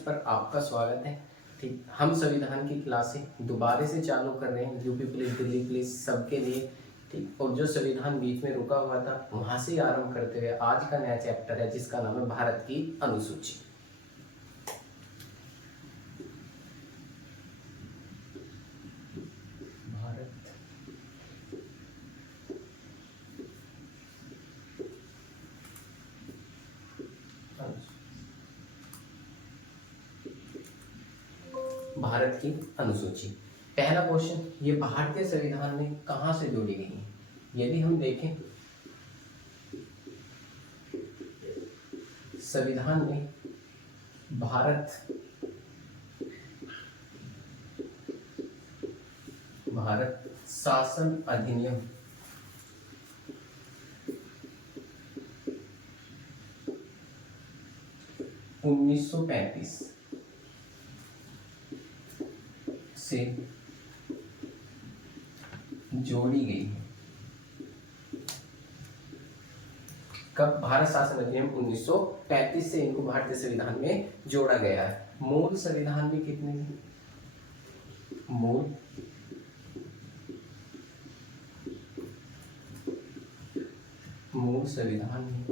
पर आपका स्वागत है। ठीक, हम संविधान की क्लासें दोबारा से चालू कर रहे हैं, यूपी पुलिस, दिल्ली पुलिस, सबके लिए। ठीक, और जो संविधान बीच में रुका हुआ था वहां से आरंभ करते हुए आज का नया चैप्टर है जिसका नाम है भारत की अनुसूची। भारत की अनुसूची। पहला क्वेश्चन, ये भारतीय संविधान में कहां से जोड़ी गई है? यदि हम देखें संविधान में भारत शासन अधिनियम 1935 से जोड़ी गई है। कब? भारत शासन अधिनियम 1935 से इनको भारतीय संविधान में जोड़ा गया है। मूल संविधान में कितने थे? मूल संविधान में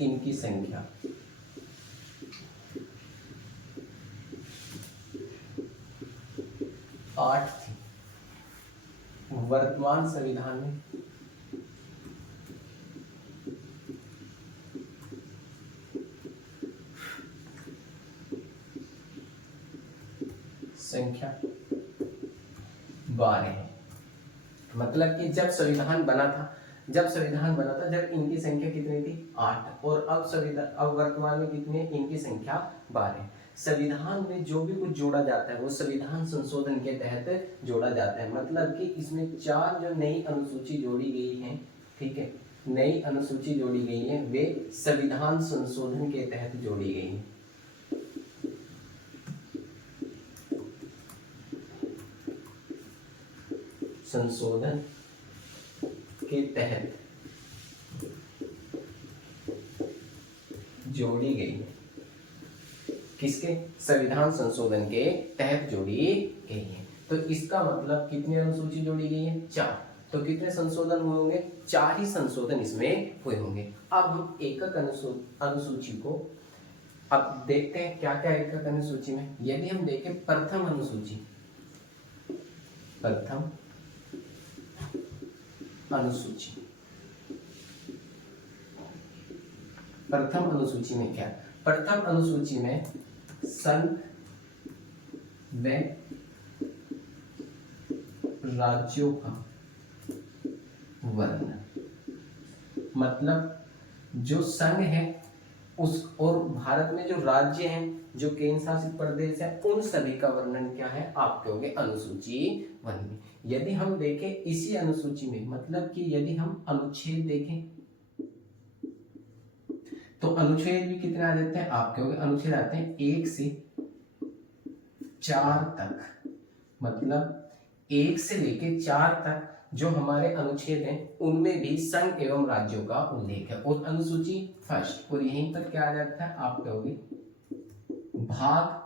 इनकी संख्या 8 थी। वर्तमान संविधान में संख्या 12 है। मतलब कि जब संविधान बना था जब इनकी संख्या कितनी थी? 8। और अब वर्तमान में कितनी है? इनकी संख्या 12। संविधान में जो भी कुछ जोड़ा जाता है वो संविधान संशोधन के तहत जोड़ा जाता है। मतलब कि इसमें 4 जो नई अनुसूची जोड़ी गई है, ठीक है, नई अनुसूची जोड़ी गई है, वे संविधान संशोधन के तहत जोड़ी गई है। संशोधन के तहत जोड़ी गई है। किसके? संविधान संशोधन के तहत जोड़ी गई है। तो इसका मतलब कितनी अनुसूची जोड़ी गई है? 4। तो कितने संशोधन हुए होंगे? 4 ही संशोधन इसमें हुए होंगे। अब हम एकक अनुसूची को अब देखते हैं क्या क्या एकक अनुसूची में। यदि हम देखें प्रथम अनुसूची में क्या? प्रथम अनुसूची में संघ व राज्यों का वर्णन। मतलब जो संघ है उस और भारत में जो राज्य हैं, जो केंद्र शासित प्रदेश है, उन सभी का वर्णन क्या है? आप कहोगे अनुसूची 1 में। यदि हम देखें इसी अनुसूची में, मतलब कि यदि हम अनुच्छेद देखें तो अनुच्छेद भी कितने आ जाते हैं? आप कहोगे अनुच्छेद आते हैं 1 से 4 तक। मतलब 1 से लेके 4 तक जो हमारे अनुच्छेद हैं उनमें भी संघ एवं राज्यों का उल्लेख है। और अनुसूची फर्स्ट, और यहीं पर क्या आ जाता है? आप कहोगे भाग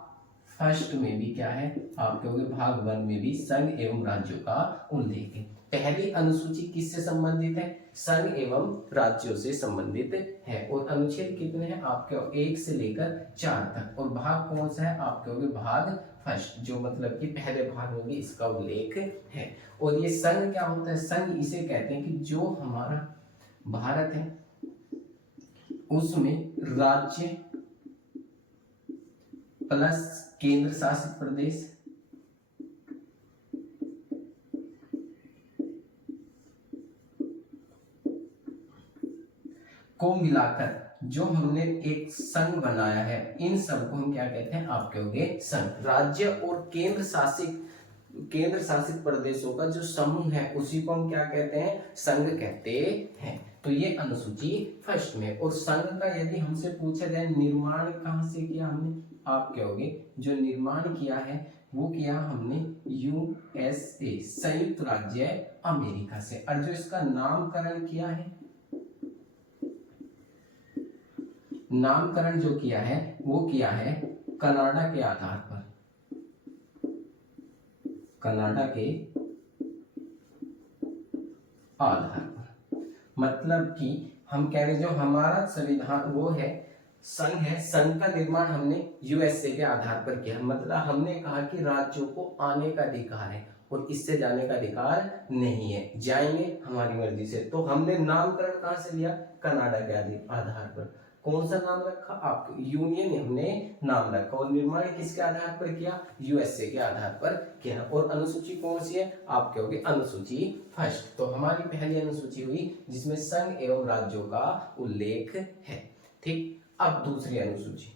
फर्स्ट में भी क्या है? आप कहोगे भाग 1 में भी संघ एवं राज्यों का उल्लेख है। पहली अनुसूची किससे संबंधित है? संघ एवं राज्यों से संबंधित है। और अनुच्छेद कितने हैं? आपके 1 से लेकर 4 तक। और भाग कौन सा है? आप कहोगे भाग फर्स्ट, जो मतलब कि पहले भाग में भी इसका उल्लेख है। और ये संघ क्या होता है? संघ इसे कहते हैं कि जो हमारा भारत है उसमें राज्य प्लस केंद्र शासित प्रदेश को मिलाकर जो हमने एक संघ बनाया है, इन सब को हम क्या कहते हैं? आप कहोगे संघ। राज्य और केंद्र शासित प्रदेशों का जो समूह है उसी को हम क्या कहते हैं? संघ कहते हैं। तो ये अनुसूची फर्स्ट में। और संघ का यदि हमसे पूछा जाए निर्माण कहां से किया हमने, आप कहोगे जो निर्माण किया है वो किया हमने यूएसए, संयुक्त राज्य अमेरिका से। और जो इसका नामकरण किया है नामकरण जो किया है वो किया है कनाडा के आधार पर, कनाडा के आधार पर। मतलब कि हम कह रहे जो हमारा संविधान वो है संघ है, संघ का निर्माण हमने यूएसए के आधार पर किया। मतलब हमने कहा कि राज्यों को आने का अधिकार है और इससे जाने का अधिकार नहीं है, जाएंगे हमारी मर्जी से। तो हमने नामकरण कहां से लिया? कनाडा के आधार पर। कौन सा नाम रखा? आप यूनियन हमने नाम रखा। और निर्माण किसके आधार पर किया? यूएसए के आधार पर किया। और अनुसूची कौन सी है? आप कहोगे अनुसूची फर्स्ट। तो हमारी पहली अनुसूची हुई जिसमें संघ एवं राज्यों का उल्लेख है। ठीक, अब दूसरी अनुसूची।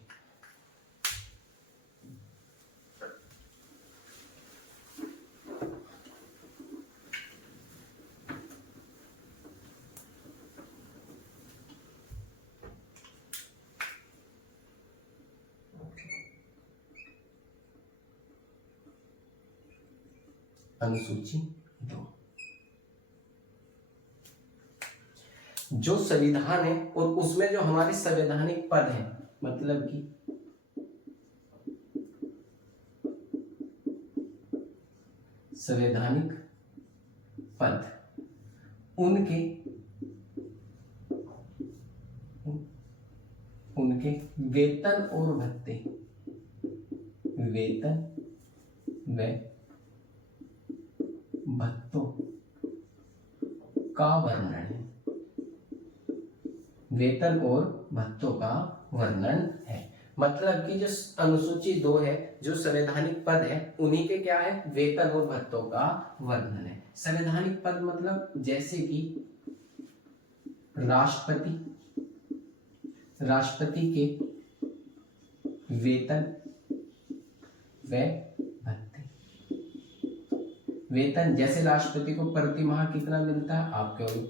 अनुसूची 2 जो संविधान है और उसमें जो हमारे संवैधानिक पद हैं, मतलब कि संवैधानिक पद, उनके वेतन और भत्ते, वेतन व भत्तों का वर्णन है, वेतन और भत्तों का वर्णन है। मतलब कि जो अनुसूची 2 है, जो संवैधानिक पद है, उन्हीं के क्या है? वेतन और भत्तों का वर्णन है। संवैधानिक पद मतलब जैसे कि राष्ट्रपति के वेतन व भत्ते। वेतन जैसे राष्ट्रपति को प्रति माह कितना मिलता है? आप कहोगे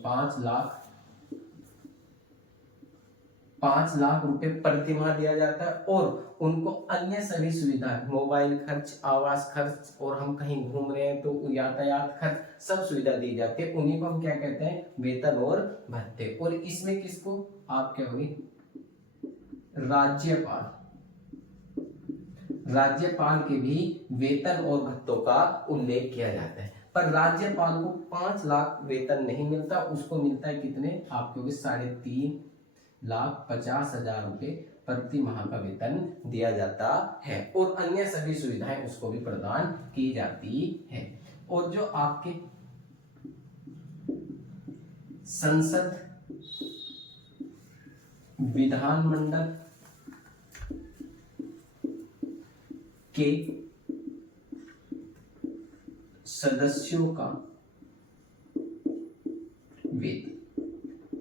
5 लाख रुपए प्रति माह दिया जाता है। और उनको अन्य सभी सुविधा, मोबाइल खर्च, आवास खर्च, और हम कहीं घूम रहे हैं तो यातायात खर्च, सब सुविधा दी जाती है। उन्हीं को हम क्या कहते हैं? वेतन और भत्ते। और इसमें किसको आप कहोगे? राज्यपाल के भी वेतन और भत्तों का उल्लेख किया जाता है। पर राज्यपाल को 5 लाख वेतन नहीं मिलता, उसको मिलता है कितने? आप कहोगे 3,50,000 रुपए प्रति माह का वेतन दिया जाता है। और अन्य सभी सुविधाएं उसको भी प्रदान की जाती है। और जो आपके संसद, विधानमंडल के सदस्यों का वेतन,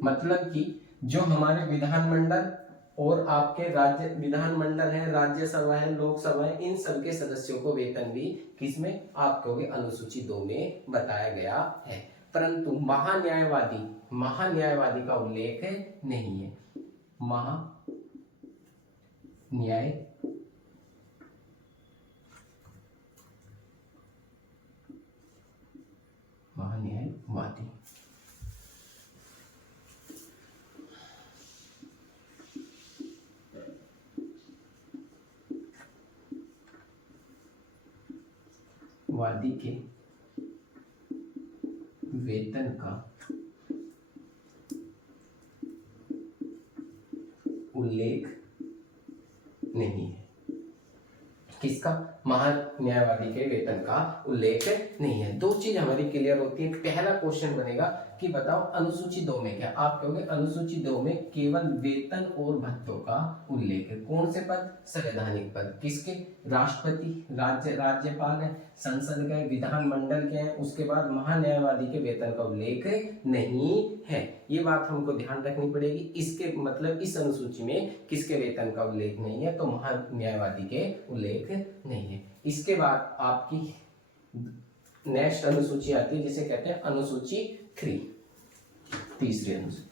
मतलब कि जो हमारे विधानमंडल और आपके राज्य विधानमंडल है, राज्यसभा है, लोकसभा है, इन सब के सदस्यों को वेतन भी किसमें? आप कहोगे अनुसूची 2 में बताया गया है। परंतु महान्यायवादी का उल्लेख नहीं है। महान्यायवादी के वेतन का उल्लेख नहीं है। किसका? महान्यायवादी के वेतन का उल्लेख नहीं है। 2 चीज हमारी क्लियर होती है। पहला क्वेश्चन बनेगा कि बताओ अनुसूची 2 में क्या? आप कहोगे अनुसूची 2 में केवल वेतन और भत्तों का उल्लेख है। कौन से पद? संवैधानिक पद। किसके? राष्ट्रपति, राज्यपाल है, संसद का, विधानमंडल के हैं। उसके बाद महान्यायवादी के वेतन का उल्लेख नहीं है। ये बात हमको ध्यान रखनी पड़ेगी। इसके मतलब इस अनुसूची में किसके वेतन का उल्लेख नहीं है? तो महान्यायवादी के उल्लेख नहीं है। इसके बाद आपकी नेक्स्ट अनुसूची आती है जिसे कहते हैं अनुसूची 3, तीसरी अनुसूची।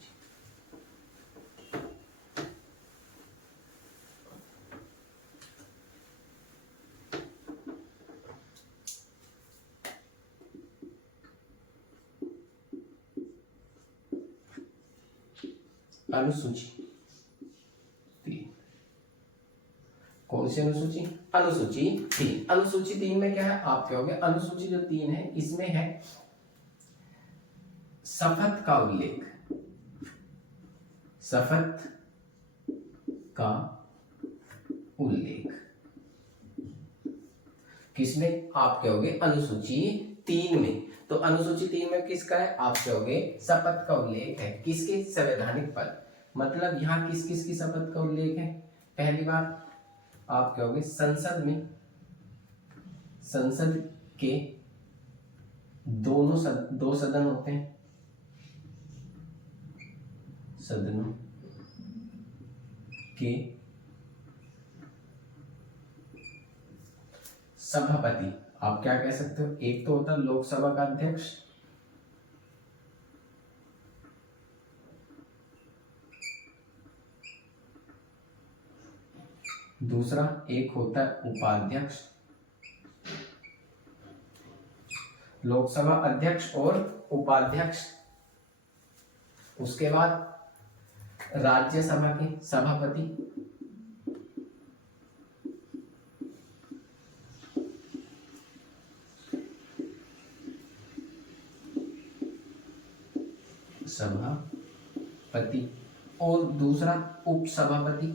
अनुसूची कौन सी अनुसूची? अनुसूची 3। अनुसूची 3 में क्या है? आप कहोगे अनुसूची जो 3 है इसमें है शपथ का उल्लेख, शपथ का उल्लेख किसमें? आप कहोगे अनुसूची 3 में। तो अनुसूची 3 में किसका है? आप कहोगे शपथ का उल्लेख है। किसके? संवैधानिक पद। मतलब यहाँ किस किस की शपथ का उल्लेख है? पहली बात आप कहोगे संसद में, संसद के दो सदन होते हैं, सदनों के सभापति। आप क्या कह सकते हो? एक तो होता है लोकसभा का अध्यक्ष, दूसरा एक होता है उपाध्यक्ष, लोकसभा अध्यक्ष और उपाध्यक्ष। उसके बाद राज्यसभा के सभापति, सभापति और दूसरा उपसभापति।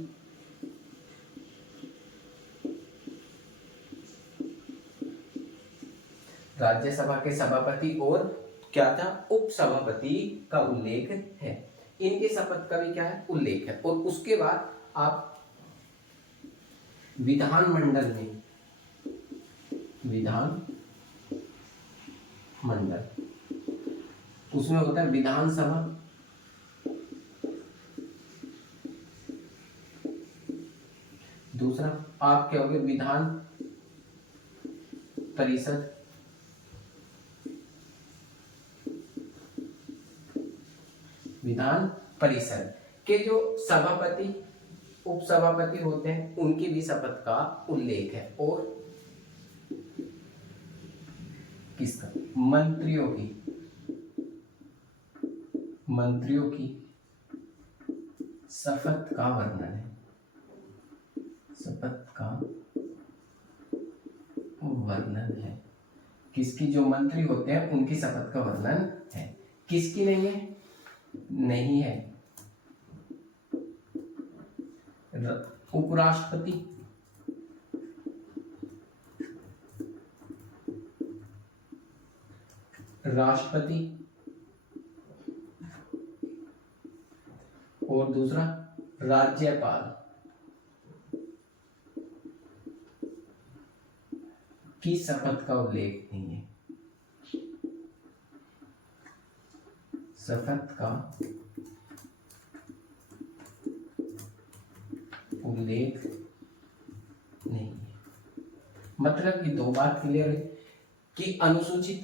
राज्यसभा के सभापति और क्या था? उपसभापति का उल्लेख है। इनके शपथ का भी क्या है? उल्लेख है। और उसके बाद आप विधानमंडल में, विधानमंडल उसमें होता है विधानसभा, दूसरा आप क्या होगे? विधान परिषद, विधान परिषद के जो सभापति उपसभापति होते हैं उनकी भी शपथ का उल्लेख है। और किसका? मंत्रियों की, मंत्रियों की शपथ का वर्णन है, शपथ का वर्णन है। किसकी? जो मंत्री होते हैं उनकी शपथ का वर्णन है। किसकी नहीं है? नहीं है उपराष्ट्रपति, राष्ट्रपति और दूसरा राज्यपाल की शपथ का उल्लेख नहीं है, शपथ का उल्लेख नहीं है। मतलब ये दो बात क्लियर है कि अनुसूची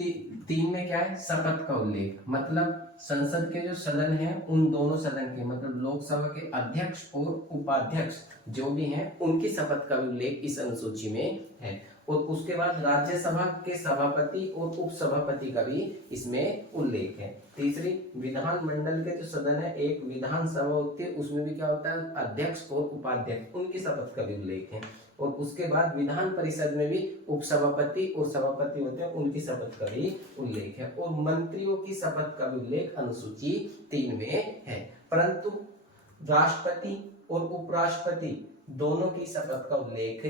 3 में क्या है? शपथ का उल्लेख। मतलब संसद के जो सदन हैं उन दोनों सदन के, मतलब लोकसभा के अध्यक्ष और उपाध्यक्ष जो भी हैं उनकी शपथ का उल्लेख इस अनुसूची में है। और उसके बाद राज्यसभा के सभापति और उपसभापति का भी इसमें उल्लेख है। तीसरी विधानमंडल के जो सदन है, एक विधानसभा होती है उसमें भी क्या होता है? अध्यक्ष और उपाध्यक्ष, उनकी शपथ का भी उल्लेख है। और उसके बाद विधान परिषद में भी उपसभापति और सभापति होते हैं उनकी शपथ का भी उल्लेख है। और मंत्रियों की शपथ का भी उल्लेख अनुसूची 3 में है। परंतु राष्ट्रपति और उपराष्ट्रपति दोनों की शपथ का उल्लेख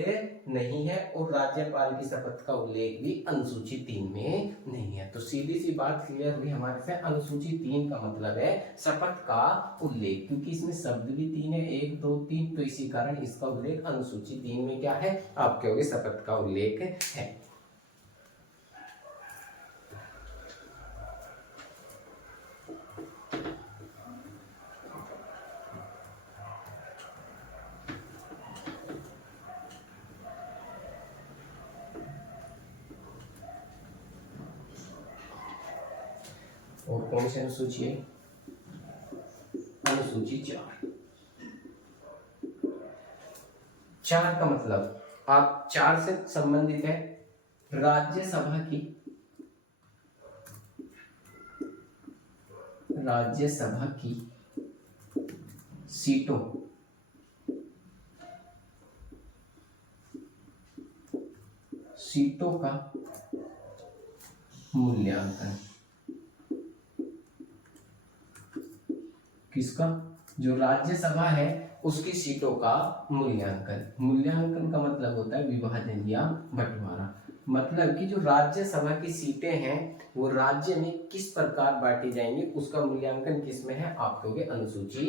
नहीं है और राज्यपाल की शपथ का उल्लेख भी अनुसूची 3 में नहीं है। तो सीधी सी बात क्लियर हुई हमारे से। अनुसूची 3 का मतलब है शपथ का उल्लेख, क्योंकि इसमें शब्द भी 3 है, 1 2 3, तो इसी कारण इसका उल्लेख अनुसूची 3 में क्या है? आप कहोगे शपथ का उल्लेख है। और कौन सी अनुसूची है? अनुसूची 4। 4 का मतलब आप 4 से संबंधित है राज्यसभा की, राज्यसभा की सीटों सीटों का मूल्यांकन। किसका? जो राज्यसभा है उसकी सीटों का मूल्यांकन। मूल्यांकन का मतलब होता है विभाजन या बंटवारा। मतलब कि जो राज्यसभा की सीटें हैं वो राज्य में किस प्रकार बांटी जाएंगी उसका मूल्यांकन किस में है? आप कहोगे अनुसूची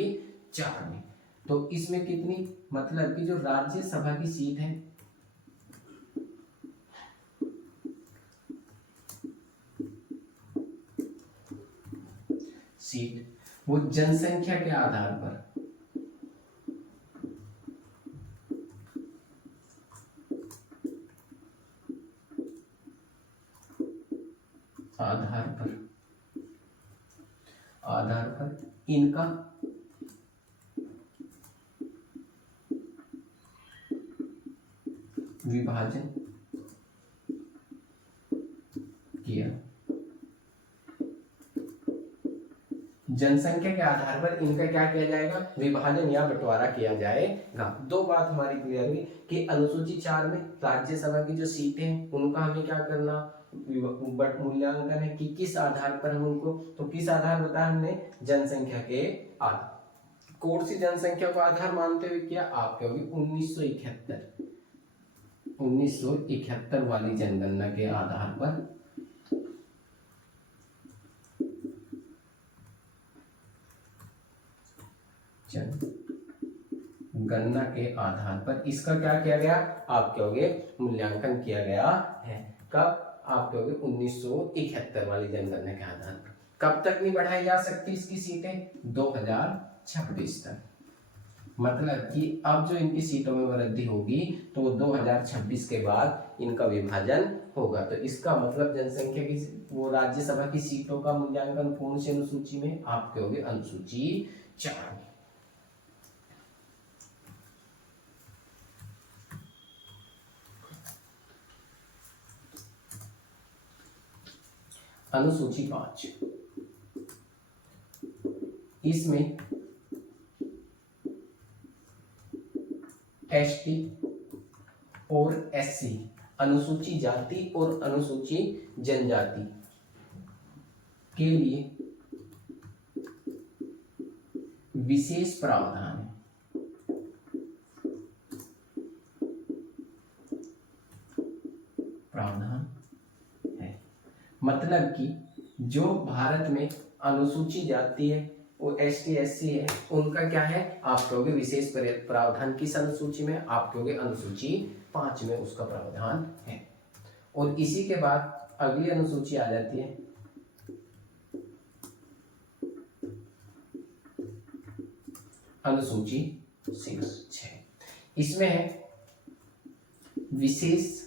4 में। तो इसमें कितनी, मतलब कि जो राज्यसभा की सीट है वो जनसंख्या के आधार पर आधार पर इनका विभाजन किया। जनसंख्या के आधार पर इनका क्या किया जाएगा? विभाजन या बंटवारा किया जाएगा। दो बात हमारी क्लियर हुई कि अनुसूची 4 में राज्यसभा की जो सीटें हैं उनका हमें क्या करना, मूल्यांकन है कि किस आधार पर हम उनको, तो किस आधार बताया हमने? जनसंख्या के आधार। कौन सी जनसंख्या को आधार मानते हुए किया? आप कहोगे 1971 वाली जनगणना के आधार पर गणना के आधार पर इसका क्या किया गया? आप कहोगे मूल्यांकन किया गया है। कब? आप कहोगे 1971 वाली जनगणना के आधार पर। कब तक नहीं बढ़ाई जा सकती इसकी सीटें? 2026 तक। मतलब कि अब जो इनकी सीटों में वृद्धि होगी तो 2026 के बाद इनका विभाजन होगा। तो इसका मतलब जनसंख्या की वो राज्यसभा की सीटों का मूल्यांकन कौन सी अनुसूची में? आप कहोगे अनुसूची 4 में। अनुसूची 5 इसमें एसटी और एससी, अनुसूची जाति और अनुसूची जनजाति के लिए विशेष प्रावधान है। मतलब कि जो भारत में अनुसूची जाति है वो एसटी एससी है उनका क्या है? आप कहोगे विशेष प्रावधान। किस अनुसूची में? आप कहोगे अनुसूची 5 में उसका प्रावधान है। और इसी के बाद अगली अनुसूची आ जाती है अनुसूची 6। इसमें है विशेष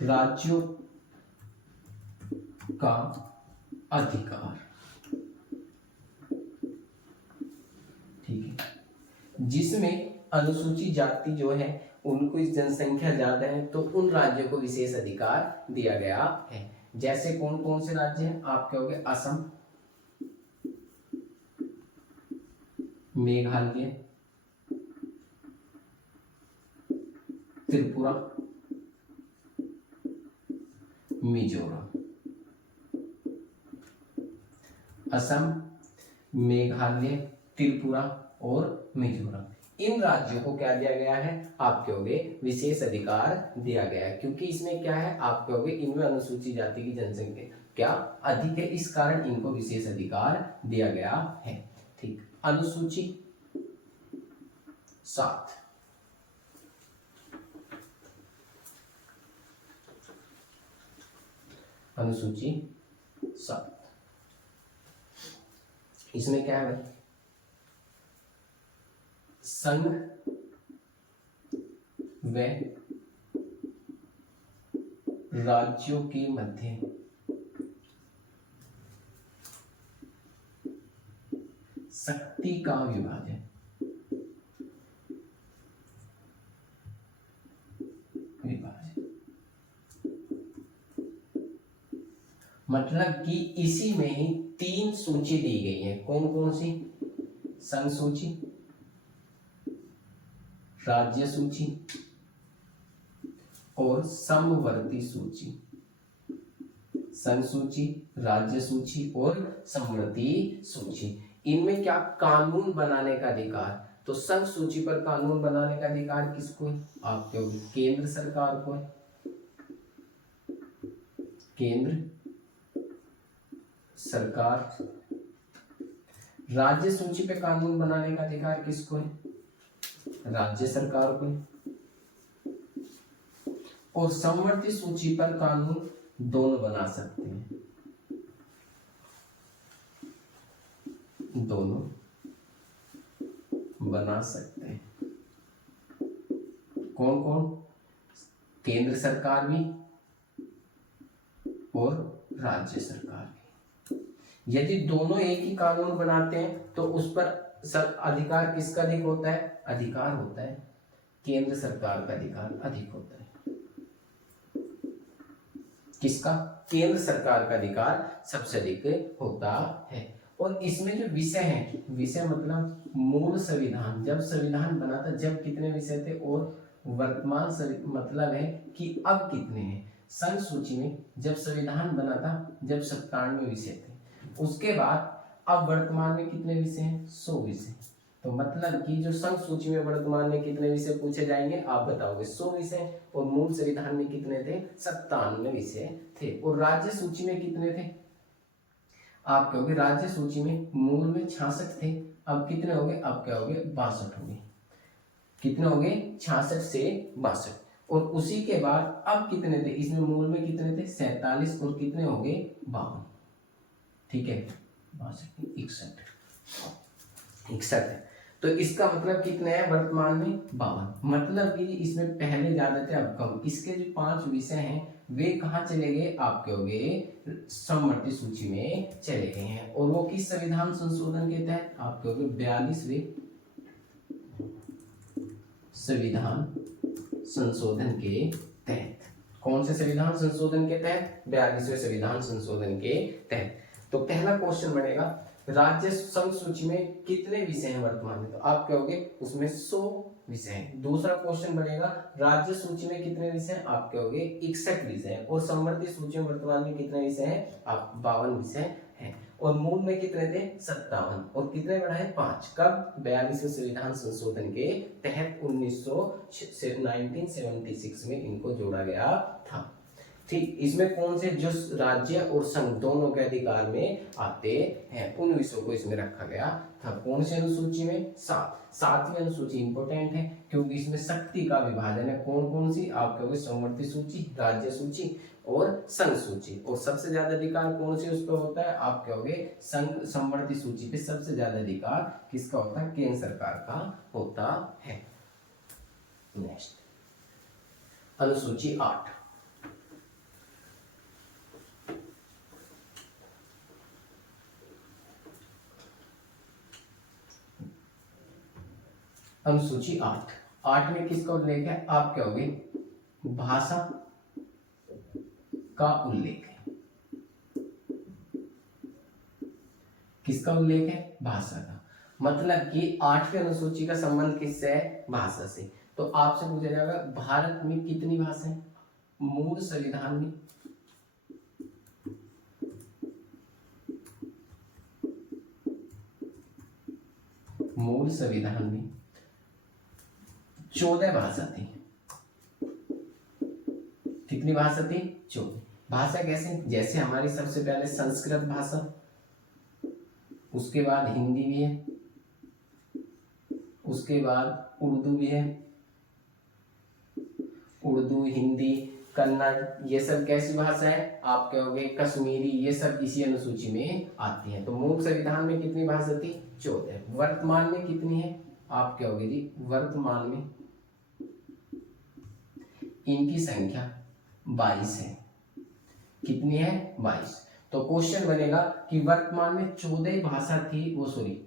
राज्यों का अधिकार। ठीक है, जिसमें अनुसूची जाति जो है उनको इस जनसंख्या ज्यादा है तो उन राज्यों को विशेष अधिकार दिया गया है। जैसे कौन कौन से राज्य हैं? आप कहोगे असम, मेघालय, त्रिपुरा, मिजोरम। असम, मेघालय, त्रिपुरा और मिजोरम, इन राज्यों को क्या दिया गया है? आप कहोगे विशेष अधिकार दिया गया है। क्योंकि इसमें क्या है? आप कहोगे इनमें अनुसूचित जाति की जनसंख्या क्या अधिक है, इस कारण इनको विशेष अधिकार दिया गया है। ठीक, अनुसूची 7 अनुसूची 7 इसमें क्या है? संघ व राज्यों के मध्य शक्ति का विभाजन। मतलब कि इसी में ही 3 सूची दी गई है। कौन कौन सी? संघ सूची, राज्य सूची और समवर्ती सूची। संघ सूची, राज्य सूची और समवर्ती सूची, इनमें क्या कानून बनाने का अधिकार। तो संघ सूची पर कानून बनाने का अधिकार किसको है? आपके केंद्र सरकार को है। केंद्र सरकार। राज्य सूची पे कानून बनाने का अधिकार किसको है? राज्य सरकार को है। और समवर्ती सूची पर कानून दोनों बना सकते हैं, दोनों बना सकते हैं। कौन कौन? केंद्र सरकार भी और राज्य सरकार भी। यदि दोनों एक ही कानून बनाते हैं तो उस पर अधिकार किसका अधिक होता है? अधिकार होता है केंद्र सरकार का अधिकार अधिक होता है। किसका? केंद्र सरकार का अधिकार सबसे अधिक होता है। और इसमें जो विषय है, विषय मतलब मूल संविधान, जब संविधान बना था जब कितने विषय थे, और वर्तमान मतलब है कि अब कितने हैं। संघ सूची में जब संविधान बना था जब 97 विषय थे, उसके बाद अब वर्तमान में कितने विषय हैं? 100 विषय। तो मतलब कि जो संघ सूची में वर्तमान में कितने विषय पूछे जाएंगे आप बताओगे? 100 विषय। और मूल संविधान में कितने थे? 97 विषय थे। और राज्य सूची में कितने थे? आप कहोगे राज्य सूची में मूल में 66 थे, अब कितने हो गए? अब क्या हो गए? 62 हो गए। कितने हो गए? 66 से 62। और उसी के बाद अब कितने थे? इसमें मूल में कितने थे? 47। और कितने हो गए? 52। ठीक है, 61 है। तो इसका मतलब कितने हैं वर्तमान में? 52। मतलब कि इसमें पहले ज्यादा थे अब कम। इसके जो 5 विषय हैं वे कहाँ चले गए? आप कहोगे समवर्ती सूची में चले गए हैं। और वो किस संविधान संशोधन के तहत? आप कहोगे 42वें संविधान संशोधन के तहत। कौन से संविधान संशोधन के तहत? 42वें संविधान संशोधन के तहत। तो पहला क्वेश्चन बनेगा राज्य संघ सूची में कितने विषय हैं वर्तमान में? तो आप कहोगे उसमें 100 विषय हैं। दूसरा क्वेश्चन बनेगा राज्य सूची में कितने विषय हैं? आप कहोगे 61 विषय हैं। और समवर्ती सूची में वर्तमान में कितने विषय हैं? आप 52 विषय हैं। और मूल में कितने थे? 57। और कितने बढ़ाए? 5। कब? 42वें संविधान संशोधन के तहत 1976 में इनको जोड़ा गया था। ठीक, इसमें कौन से जो राज्य और संघ दोनों के अधिकार में आते हैं उन विषयों को इसमें रखा गया था। कौन सी अनुसूची में? 7वीं अनुसूची इंपोर्टेंट है क्योंकि इसमें शक्ति का विभाजन है। कौन कौन सी? आप कहोगे समवर्ती सूची, राज्य सूची और संघ सूची। और सबसे ज्यादा अधिकार कौन सी उस पर होता है? आप कहोगे संघ समवर्ती सूची पे सबसे ज्यादा अधिकार किसका होता है? केंद्र सरकार का होता है। नेक्स्ट अनुसूची 8। अनुसूची 8 में किसका उल्लेख है? आप कहोगे भाषा का उल्लेख है। किसका उल्लेख है? भाषा का। मतलब कि 8वीं अनुसूची का संबंध किससे है? भाषा से। तो आपसे पूछा जाएगा भारत में कितनी भाषाएं? मूल संविधान में मूल संविधान में 14 भाषा थी। कितनी भाषा थी? 14। भाषा कैसे? जैसे हमारी सबसे पहले संस्कृत भाषा, उसके बाद हिंदी भी है, उसके बाद उर्दू भी है। उर्दू, हिंदी, कन्नड़, ये सब कैसी भाषा है? आप कहोगे कश्मीरी, ये सब इसी अनुसूची में आती हैं। तो मूल संविधान में कितनी भाषा थी? 14। वर्तमान में कितनी है? आप कहोगे जी वर्तमान में इनकी संख्या 22 है। कितनी है? 22। तो क्वेश्चन बनेगा कि वर्तमान में 14 भाषा थी, वो सॉरी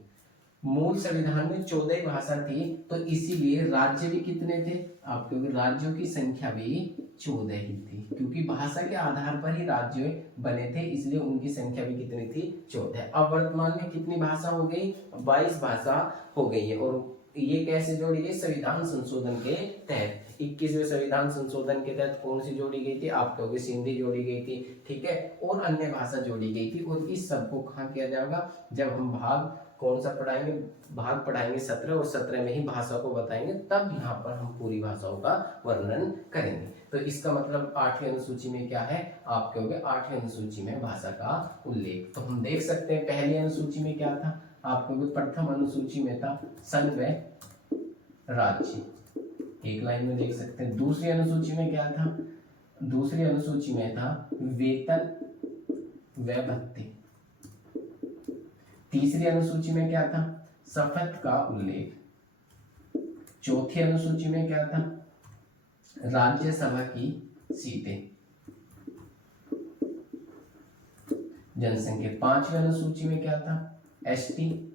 मूल संविधान में 14 भाषा थी, तो इसीलिए राज्य भी कितने थे? आप कहोगे राज्यों की संख्या भी 14 ही थी, क्योंकि भाषा के आधार पर ही राज्य बने थे, इसलिए उनकी संख्या भी कितनी थी? 14। अब वर्तमान में कितनी भाषा हो गई? 22 भाषा हो गई है। और ये कैसे जोड़ी गई? संविधान संशोधन के तहत। 21वें संविधान संशोधन के तहत कौन सी जोड़ी गई थी? आप कहोगे सिंधी जोड़ी गई थी, ठीक है, और अन्य भाषा जोड़ी गई थी। और इस सब को कहाँ किया जाएगा? जब हम भाग कौन सा पढ़ाएंगे? भाग पढ़ाएंगे 17 और 17 में ही भाषा को बताएंगे, तब यहाँ पर हम पूरी भाषाओं का वर्णन करेंगे। तो इसका मतलब 8वीं अनुसूची में क्या है? आप कहोगे 8वीं अनुसूची में भाषा का उल्लेख। तो हम देख सकते हैं पहली अनुसूची में क्या था? आप कहोगे प्रथम अनुसूची में था संघ व राज्य, एक लाइन में देख सकते हैं। दूसरी अनुसूची में क्या था? दूसरी अनुसूची में था वेतन व भत्ते। तीसरी अनुसूची में क्या था? शपथ का उल्लेख। चौथी अनुसूची में क्या था? राज्यसभा की सीटें, जनसंख्या। पांचवी अनुसूची में क्या था? एसटी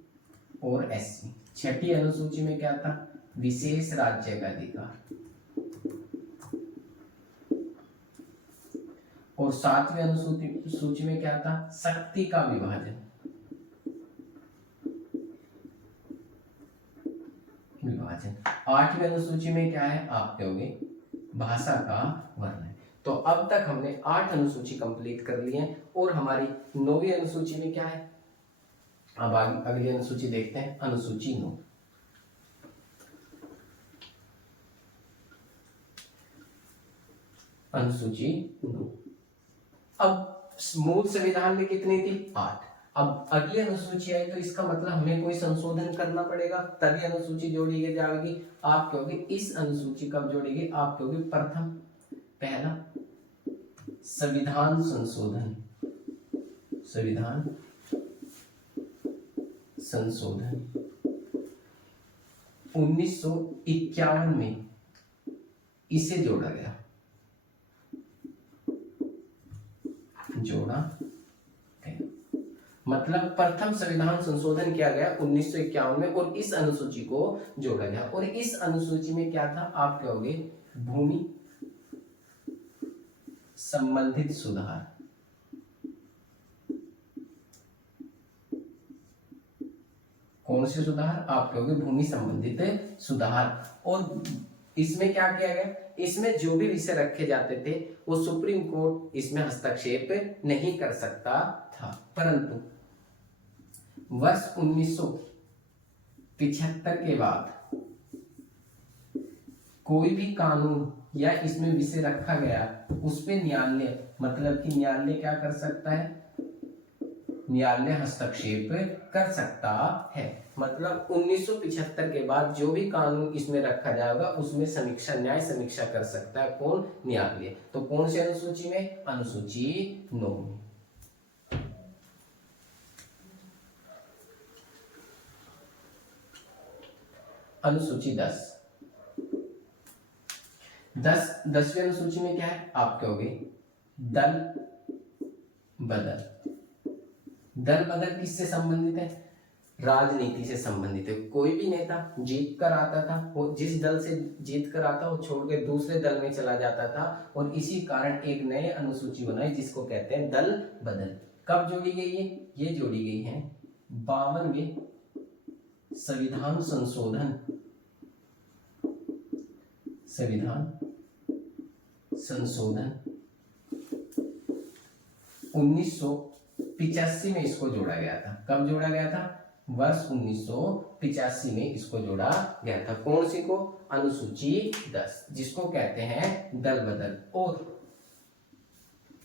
और एससी। छठी अनुसूची में क्या था? विशेष राज्य का अधिकार। और सातवीं अनुसूची में क्या था? शक्ति का विभाजन। आठवीं अनुसूची में क्या है? आप कहोगे भाषा का वर्णन। तो अब तक हमने 8 अनुसूची कंप्लीट कर ली है। और हमारी 9वीं अनुसूची में क्या है? अब अगली अनुसूची देखते हैं, अनुसूची 9। अनुसूची 9। अब मूल संविधान में कितनी थी? 8। अब अगली अनुसूची आई तो इसका मतलब हमें कोई संशोधन करना पड़ेगा, तभी अनुसूची जोड़ी जाएगी। आप कहोगे इस अनुसूची कब जोड़ेगी? आप कहोगे प्रथम, पहला संविधान संशोधन, संविधान संशोधन 1951 में इसे जोड़ा गया, जोड़ा गया। मतलब प्रथम संविधान संशोधन किया गया 1951 में और इस अनुसूची को जोड़ा गया। और इस अनुसूची में क्या था? आप कहोगे भूमि संबंधित सुधार। कौन से सुधार? आप कहोगे भूमि संबंधित सुधार। और इसमें क्या किया गया? इसमें जो भी विषय रखे जाते थे वो सुप्रीम कोर्ट इसमें हस्तक्षेप नहीं कर सकता था, परंतु वर्ष 1975 के बाद कोई भी कानून या इसमें विषय रखा गया उस पे न्यायालय, मतलब कि न्यायालय क्या कर सकता है? न्यायालय हस्तक्षेप कर सकता है। मतलब 1975 के बाद जो भी कानून इसमें रखा जाएगा उसमें समीक्षा, न्याय समीक्षा कर सकता है। कौन? न्यायालय। तो कौन सी अनुसूची में? अनुसूची 9 में। अनुसूची 10वीं अनुसूची में क्या है? आप कहोगे दल बदल। दल बदल किससे संबंधित है? राजनीति से संबंधित है। कोई भी नेता जीत कर आता था, वो जिस दल से जीत कर आता वो छोड़ के दूसरे दल में चला जाता था, और इसी कारण एक नए अनुसूची बनाई जिसको कहते हैं दल बदल। कब जोड़ी गई है? ये जोड़ी गई है 52वें संविधान संशोधन, संविधान संशोधन 1985 में इसको जोड़ा गया था। कब जोड़ा गया था? वर्ष 1985 में इसको जोड़ा गया था। कौन सी को? अनुसूची 10, जिसको कहते हैं दल बदल। और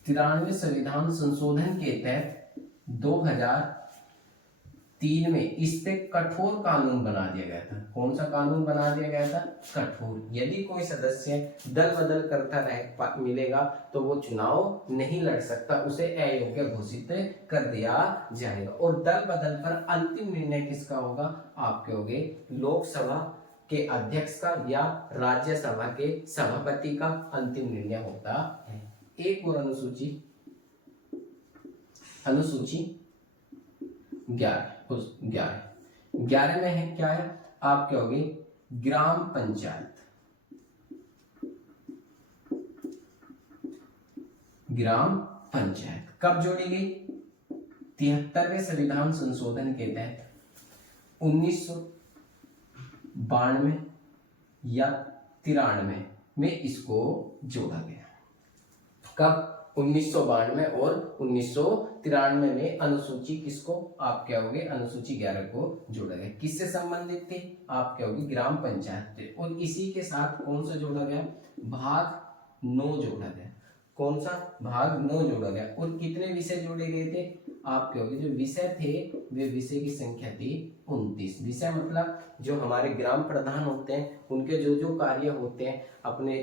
93वें संविधान संशोधन के तहत 2003 में इस पे कठोर कानून बना दिया गया था। कौन सा कानून बना दिया गया था? कठोर। यदि कोई सदस्य दल बदल करता रहे मिलेगा तो वो चुनाव नहीं लड़ सकता, उसे अयोग्य घोषित कर दिया जाएगा। और दल बदल पर अंतिम निर्णय किसका होगा? आप कहोगे लोकसभा के अध्यक्ष का या राज्यसभा के सभापति का अंतिम निर्णय होता है। एक और अनुसूची, अनुसूची 11 में है क्या है? आप कहोगे ग्राम पंचायत। ग्राम पंचायत कब जोड़ी गई? 73वें संविधान संशोधन के तहत 1992 या 93 में इसको जोड़ा गया। कब? 1992 और 1993 में अनुसूची किसको आप कहोगे? अनुसूची 11 को जोड़ा गया। किससे संबंधित थी? आप कहोगे ग्राम पंचायत से। और इसी के साथ कौन सा जोड़ा गया? भाग 9 जोड़ा गया। कौन सा? भाग 9 जोड़ा गया। और कितने विषय जोड़े गए थे? आप कहोगे जो विषय थे वे विषय की संख्या थी 29। विषय मतलब जो हमारे ग्राम प्रधान होते हैं उनके जो जो कार्य होते हैं अपने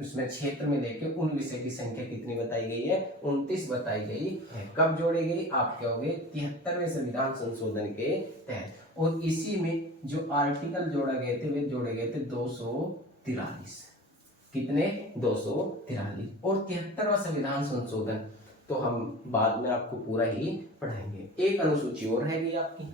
उसमें क्षेत्र में लेके उन विषय की संख्या कितनी बताई गई है? 29 बताई गई है। कब जोड़ी गई? आप कहोगे 73वें संविधान संशोधन के तहत। और इसी में जो आर्टिकल जोड़ा गए थे वे जोड़े गए थे 243। कितने? 243। और 73वां संविधान संशोधन तो हम बाद में आपको पूरा ही पढ़ाएंगे। एक अनुसूची और रहेगी आपकी,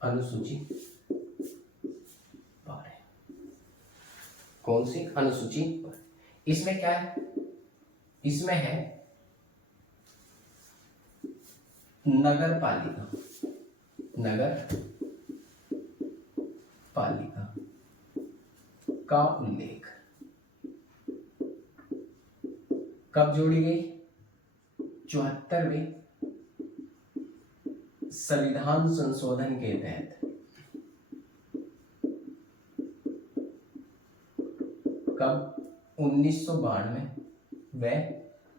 अनुसूची 12। कौन सी? अनुसूची 12। इसमें क्या है? इसमें है नगर पालिका। नगर पालिका का उल्लेख कब जोड़ी गई? 74वें संविधान संशोधन के तहत। कब? 1992 व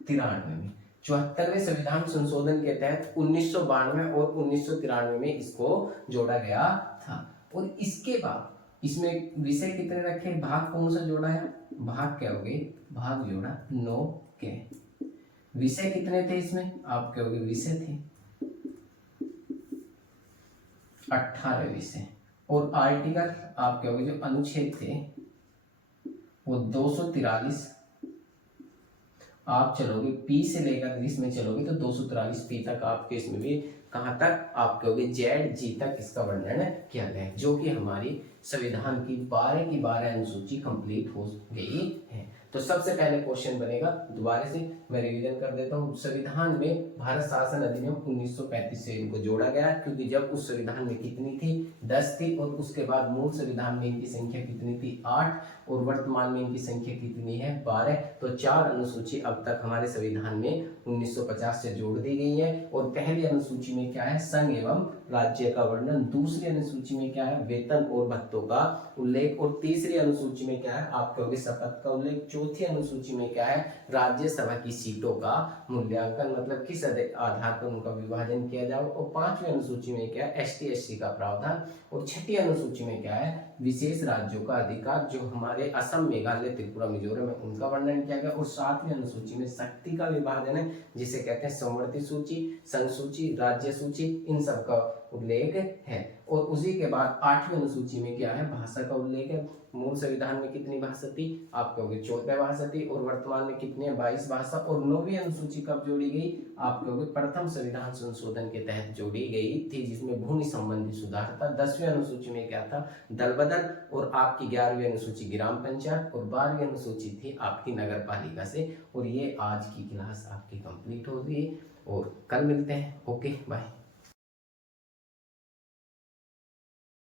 93 में। 74वें संविधान संशोधन के तहत 1992 और 1993 में इसको जोड़ा गया था। और इसके बाद इसमें विषय कितने रखे? भाग कौन सा जोड़ा है? भाग क्या होगे? भाग जोड़ा 9 के। विषय कितने थे इसमें? आप कहोगे विषय थे 18 विषय। और आर्टिकल आप कहोगे जो अनुच्छेद थे वो 243। आप चलोगे पी से लेकर इसमें चलोगे तो 243 पी तक आपके इसमें भी कहां तक? आप कहोगे जेड जी तक इसका वर्णन किया गया है, जो कि हमारी संविधान की 12 की 12 अनुसूची कंप्लीट हो गई है। तो सबसे पहले क्वेश्चन बनेगा, दोबारा से मैं रिवीजन कर देता हूँ। संविधान में भारत शासन अधिनियम 1935 से इनको जोड़ा गया, क्योंकि जब उस संविधान में कितनी थी? 10 थी। और उसके बाद मूल संविधान में इनकी संख्या कितनी थी? 8। और वर्तमान में इनकी संख्या कितनी है? 12। तो 4 अनुसूची अब तक हमारे संविधान में 1950 से जोड़ दी गई है। और पहली अनुसूची में क्या है? संघ एवं राज्य का वर्णन। दूसरी अनुसूची में क्या है? वेतन और भत्तों का उल्लेख। और तीसरी अनुसूची में क्या है? आप कहोगे शपथ का उल्लेख। चौथी अनुसूची में क्या है? राज्यसभा की सीटों का मूल्यांकन, मतलब किस आधार पर उनका विभाजन किया जाए। और पांचवी अनुसूची में क्या है? एसटी एससी का प्रावधान। और छठी अनुसूची में क्या है? विशेष राज्यों का अधिकार, जो हमारे असम, मेघालय, त्रिपुरा, मिजोरम है उनका वर्णन किया गया। और सातवीं अनुसूची में शक्ति का विभाजन है, जिसे कहते हैं समवर्ती सूची, संघ सूची, राज्य सूची, इन सब का उल्लेख है। और उसी के बाद 8वीं अनुसूची में क्या है? भाषा का उल्लेख है। मूल संविधान में कितनी भाषा थी? आप कहोगे 14 भाषा थी। और वर्तमान में कितनी है? 22 भाषा। और 9वीं अनुसूची कब जोड़ी गई? आप कहोगे प्रथम संविधान संशोधन के तहत जोड़ी गई थी, जिसमें भूमि संबंधी सुधार था। 10वीं अनुसूची में क्या था? दल बदल। और आपकी 11वीं अनुसूची ग्राम पंचायत। और 12वीं अनुसूची थी आपकी नगर पालिका से। और ये आज की क्लास आपकी कंप्लीट हो गई और कल मिलते हैं। Okay bye.